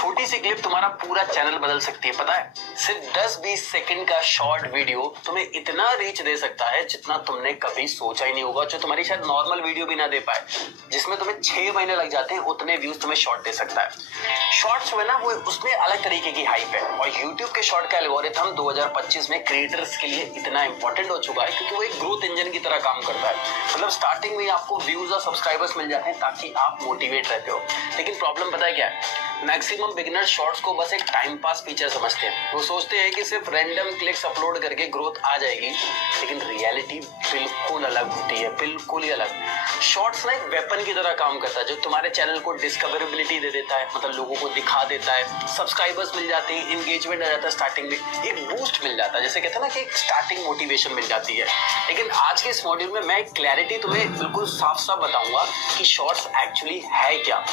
छोटी सी क्लिप तुम्हारा पूरा चैनल बदल सकती है, पता है? सिर्फ 10-20 सेकंड का शॉर्ट वीडियो तुम्हें इतना रीच दे सकता है जितना तुमने कभी सोचा ही नहीं होगा, जो तुम्हारी शायद नॉर्मल वीडियो भी ना दे पाए। जिसमें तुम्हें 6 महीने लग जाते हैं उतने व्यूज तुम्हें शॉर्ट दे सकता है। शॉर्ट्स में ना वो उसमें अलग तरीके की हाइप है, और यूट्यूब के शॉर्ट का एल्गोरिथम 2025 में क्रिएटर्स के लिए इतना इंपॉर्टेंट हो चुका है क्योंकि वो एक ग्रोथ इंजन की तरह काम करता है। मतलब स्टार्टिंग में आपको व्यूज और सब्सक्राइबर्स मिल जाते हैं ताकि आप मोटिवेट रहते हो, लेकिन प्रॉब्लम पता है क्या है? मैक्सिमम बिगिनर शॉर्ट्स को बस एक टाइम पास फीचर समझते हैं। वो सोचते हैं कि सिर्फ रैंडम क्लिक्स अपलोड करके ग्रोथ आ जाएगी, लेकिन रियलिटी बिल्कुल अलग होती है, बिल्कुल ही अलग। शॉर्ट्स ना एक वेपन की तरह काम करता है जो तुम्हारे चैनल को डिस्कवरेबिलिटी दे देता है, मतलब लोगों को दिखा देता है, सब्सक्राइबर्स मिल जाते हैं, एंगेजमेंट आ जाता है, स्टार्टिंग में एक बूस्ट मिल जाता है, जैसे कहते हैं ना कि एक स्टार्टिंग मोटिवेशन मिल जाती है। लेकिन आज के इस मॉड्यूल में मैं एक क्लैरिटी तुम्हें बिल्कुल साफ साफ बताऊंगा कि शॉर्ट्स एक्चुअली है क्या,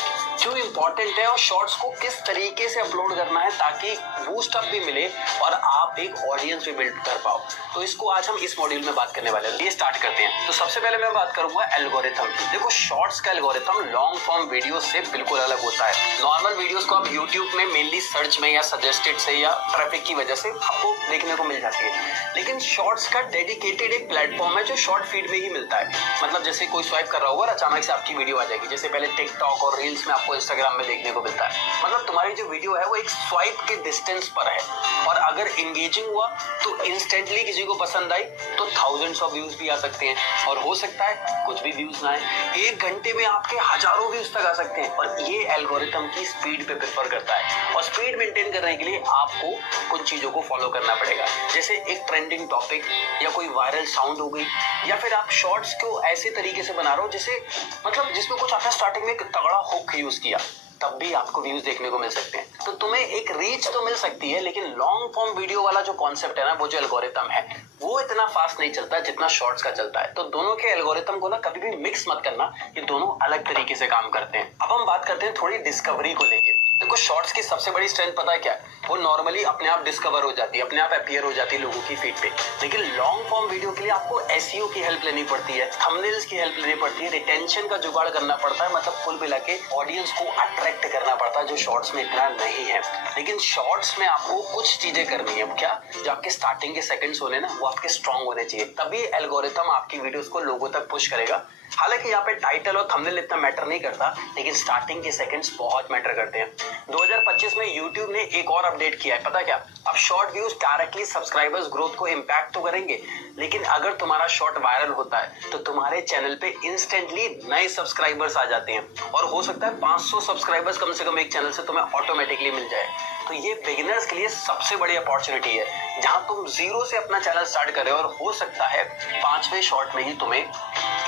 क्यों इंपॉर्टेंट है, और शॉर्ट्स को किस तरीके से अपलोड करना है ताकि बूस्ट अप भी मिले और आप एक ऑडियंस भी बिल्ड कर पाओ। तो इसको आज हम इस मॉड्यूल में बात करने वाले हैं। ये स्टार्ट करते हैं। तो सबसे पहले मैं बात करूंगा एल्गोरिथम की। देखो, शॉर्ट्स का एल्गोरिथम लॉन्ग फॉर्म वीडियो से बिल्कुल अलग होता है। नॉर्मल वीडियोस को आप यूट्यूब में मेनली सर्च में या सजेस्टेड से या ट्रैफिक की वजह से आपको देखने को मिल जाती है, लेकिन शॉर्ट्स का डेडिकेटेड एक प्लेटफॉर्म है जो शॉर्ट फीड में ही मिलता है। मतलब जैसे कोई स्वाइप कर रहा होगा, अचानक से आपकी वीडियो आ जाएगी, जैसे पहले टिकटॉक और रील्स में आपको इंस्टाग्राम में देखने को मिलता है। मतलब तुम्हारी जो वीडियो है वो एक स्वाइप के डिस्टेंस पर है, और अगर एंगेजिंग हुआ तो इंस्टेंटली किसी को पसंद आई तो थाउजेंड्स ऑफ व्यूज भी आ सकते हैं, और हो सकता है कुछ भी व्यूज ना आए। 1 घंटे में आपके हजारों व्यूज तक आ सकते हैं, और ये एल्गोरिथम की स्पीड पे प्रेफर करता है। और स्पीड मेंटेन करने के लिए आपको कुछ चीजों को फॉलो करना पड़ेगा, जैसे एक ट्रेंडिंग टॉपिक या कोई वायरल साउंड हो गई, या फिर आप शॉर्ट्स को ऐसे तरीके से बना रहे हो जैसे मतलब जिसमें कुछ आपने स्टार्टिंग में एक तगड़ा हुक यूज किया, तब भी आपको व्यूज देखने को मिल सकते हैं। तो तुम्हें एक रीच तो मिल सकती है, लेकिन लॉन्ग फॉर्म वीडियो वाला जो कॉन्सेप्ट है ना, वो जो एल्गोरिथम है वो इतना फास्ट नहीं चलता जितना शॉर्ट्स का चलता है। तो दोनों के एल्गोरिथम को ना कभी भी मिक्स मत करना, ये दोनों अलग तरीके से काम करते हैं। अब हम बात करते हैं थोड़ी डिस्कवरी को लेके। देखो, शॉर्ट्स की सबसे बड़ी स्ट्रेंथ पता है क्या है? वो नॉर्मली अपने आप डिस्कवर हो जाती है, अपने आप अपीयर हो जाती है लोगों की फीड पे। लेकिन लॉन्ग फॉर्म वीडियो के लिए आपको एसईओ की हेल्प लेनी पड़ती है, थंबनेल्स की हेल्प लेनी पड़ती है, रिटेंशन का जुगाड़ करना पड़ता है, मतलब कुल मिला के ऑडियंस को अट्रैक्ट करना पड़ता है, जो शॉर्ट्स में इतना नहीं है। लेकिन शॉर्ट्स में आपको कुछ चीजें करनी है। क्या? जो आपके स्टार्टिंग के सेकंड्स होने ना, वो आपके स्ट्रांग होने चाहिए, तभी एल्गोरिथम आपकी वीडियोस को लोगों तक पुश करेगा। हालांकि यहाँ पे टाइटल और थंबनेल इतना मैटर नहीं करता, लेकिन स्टार्टिंग के सेकंड्स बहुत मैटर करते हैं। 2025 में YouTube ने एक और अपडेट किया है, पता क्या? अब short views directly subscribers growth को इम्पैक्ट तो करेंगे, लेकिन अगर तुम्हारा शॉर्ट वायरल होता है तो तुम्हारे चैनल पे इंस्टेंटली नए सब्सक्राइबर्स आ जाते हैं, और हो सकता है 500 सब्सक्राइबर्स कम से कम एक चैनल से तुम्हें ऑटोमेटिकली मिल जाए। तो ये बिगिनर्स के लिए सबसे बड़ी अपॉर्चुनिटी है, जहां तुम जीरो से अपना चैनल स्टार्ट कर रहे हो, और हो सकता है 5वें शॉर्ट में ही तुम्हें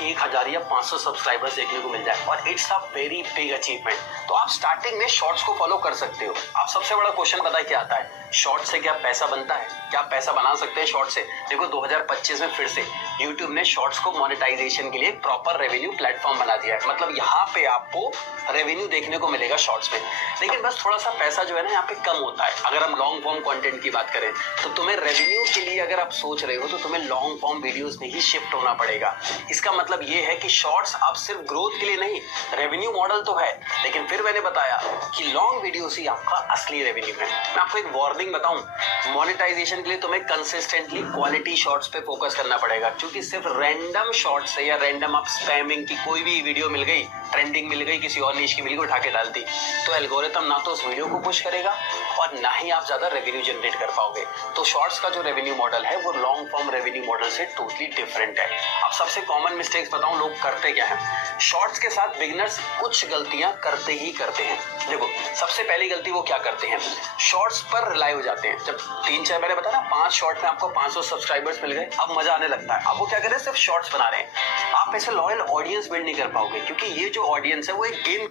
1000 या 500 सब्सक्राइबर्स देखने को मिल जाए, और it's a very big achievement. तो आप स्टार्टिंग में शॉर्ट्स को फॉलो कर सकते हो। आप सबसे बड़ा क्वेश्चन पता है क्या आता है? शॉर्ट से क्या पैसा बनता है? क्या पैसा बना सकते हैं शॉर्ट से? देखो, 2025 में फिर से YouTube ने शॉर्ट्स को मोनेटाइजेशन के लिए प्रॉपर रेवेन्यू प्लेटफॉर्म बना दिया है। मतलब यहाँ पे आपको रेवेन्यू देखने को मिलेगा शॉर्ट्स में, लेकिन बस थोड़ा सा पैसा जो है ना यहाँ पे कम होता है। अगर हम लॉन्ग फॉर्म कंटेंट की बात करें तो तुम्हें रेवेन्यू के लिए अगर आप सोच रहे हो तो तुम्हें लॉन्ग फॉर्म वीडियोस में ही शिफ्ट होना पड़ेगा। इसका मतलब ये है कि शॉर्ट्स अब सिर्फ ग्रोथ के लिए नहीं, रेवेन्यू मॉडल तो है, लेकिन फिर मैंने बताया कि लॉन्ग वीडियोस ही आपका असली रेवेन्यू है। मैं आपको एक वार्निंग बताऊं, मोनेटाइजेशन के लिए तुम्हें कंसिस्टेंटली क्वालिटी शॉर्ट्स पे फोकस करना पड़ेगा, क्योंकि सिर्फ रैंडम शॉर्ट्स से या रैंडम आप स्पैमिंग की कोई भी वीडियो मिल गई, ट्रेंडिंग मिल गई, किसी और नीश की मिल गई, उठा के डाल दी, तो एल्गोरिथम ना तो उस वीडियो को पुश करेगा और ना ही आप ज्यादा रेवेन्यू जनरेट कर पाओगे। तो शॉर्ट्स का जो रेवेन्यू मॉडल है वो लॉन्ग फॉर्म रेवेन्यू मॉडल से टोटली डिफरेंट है। अब सबसे कॉमन मिस्टेक्स बताऊं लोग करते क्या है। शॉर्ट्स के साथ बिगिनर्स कुछ गलतियां करते ही करते हैं। देखो, सबसे पहली गलती वो क्या करते हैं? शॉर्ट्स पर रिलाई हो जाते हैं। जब 3-4 मैंने बताया ना, 5 शॉर्ट में आपको 500 सब्सक्राइबर्स मिल गए, अब मजा आने लगता है। अब वो क्या कर रहे हैं? सिर्फ शॉर्ट्स बना रहे हैं। आप ऐसे लॉयल ऑडियंस बिल्ड नहीं कर पाओगे, क्योंकि ये जो ऑडियंस है वो एक गेम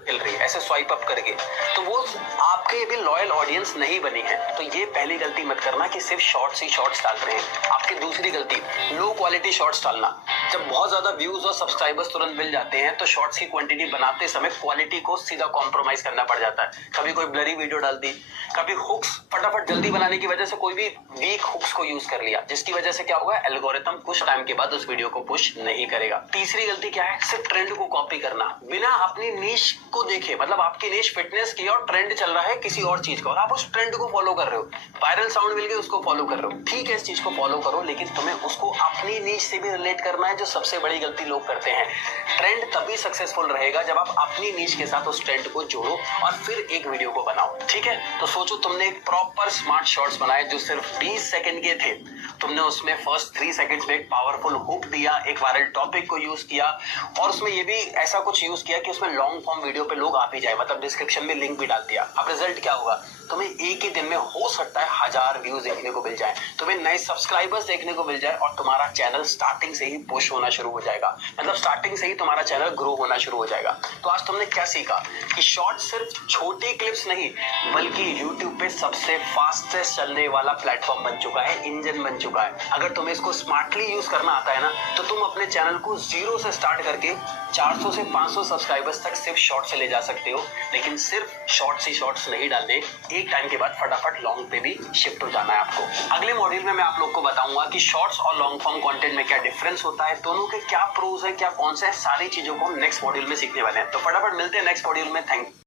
खेल रही है ऐसे स्वाइप अप करके, तो वो आपके भी लॉयल ऑडियंस नहीं बनी है। तो ये पहली गलती मत करना कि सिर्फ शॉर्ट्स ही शॉर्ट्स डाल रहे हैं। आपकी दूसरी गलती, लो क्वालिटी शॉर्ट्स डालना। जब बहुत ज्यादा व्यूज और सब्सक्राइबर्स तुरंत मिल जाते हैं तो शॉर्ट्स की क्वांटिटी बनाते समय क्वालिटी को सीधा कॉम्प्रोमाइज करना पड़ जाता है। कभी कोई ब्लरी वीडियो डाल दी, कभी हुक्स फटाफट जल्दी बनाने की वजह से कोई भी वीक हुक्स को यूज कर लिया, जिसकी वजह से क्या होगा, एल्गोरिथम कुछ टाइम के बाद उस वीडियो को पुश नहीं करेगा। तीसरी गलती क्या है, सिर्फ ट्रेंड को कॉपी करना बिना अपनी नीश को देखे। मतलब आपकी नीश फिटनेस की और ट्रेंड चल रहा है किसी और चीज का और आप उस ट्रेंड को फॉलो कर रहे हो, वायरल साउंड मिल गया उसको फॉलो कर रहे हो। ठीक है, इस चीज को फॉलो करो, लेकिन तुम्हें उसको अपनी नीश से भी रिलेट करना है, जो सबसे बड़ी गलती लोग करते हैं। ट्रेंड तभी सक्सेसफुल रहेगा जब आप अपनी नीश के साथ उस ट्रेंड को जोड़ो और फिर एक वीडियो को बनाओ। ठीक है, तो सोचो तुमने एक प्रॉपर स्मार्ट शॉर्ट्स बनाए जो सिर्फ 20 सेकंड के थे। तुमने उसमें फर्स्ट 3 सेकंड्स में एक पावरफुल हुक दिया, एक वायरल टॉपिक को यूज किया और उसमें ये भी ऐसा कुछ यूज किया कि उसमें लॉन्ग फॉर्म वीडियो पे लोग आ भी जाए, मतलब डिस्क्रिप्शन में लिंक भी डाल दिया। अब रिजल्ट क्या होगा, तुम्हें एक ही दिन में हो सकता है 1000 व्यूज देखने को मिल जाए, तुम्हें नए सब्सक्राइबर्स देखने को मिल जाए और तुम्हारा चैनल स्टार्टिंग से ही पुश होना शुरू हो जाएगा। मतलब स्टार्टिंग से ही तुम्हारा चैनल ग्रो होना शुरू हो जाएगा। तो आज तुमने क्या सीखा कि शॉर्ट सिर्फ छोटे क्लिप्स नहीं बल्कि यूट्यूब पे सबसे फास्टेस्ट चलने वाला प्लेटफॉर्म बन चुका है, इंजन बन चुका है। अगर तुम्हें इसको स्मार्टली यूज करना आता है ना, तो तुम अपने चैनल को 0 से स्टार्ट करके 400 से 500 सब्सक्राइबर्स तक सिर्फ शॉर्ट से ले जा सकते हो। लेकिन सिर्फ शॉर्ट्स ही शॉर्ट्स नहीं डालने, एक टाइम के बाद फटाफट लॉन्ग पे भी शिफ्ट हो जाना है आपको। अगले मॉड्यूल में मैं आप लोग को बताऊंगा कि शॉर्ट्स और लॉन्ग फॉर्म कंटेंट में क्या डिफरेंस होता है, दोनों के क्या प्रोज है, क्या कौन से है, सारी चीजों को हम नेक्स्ट मॉड्यूल में सीखने वाले हैं। तो फटाफट मिलते हैं नेक्स्ट मॉड्यूल में। Thank you.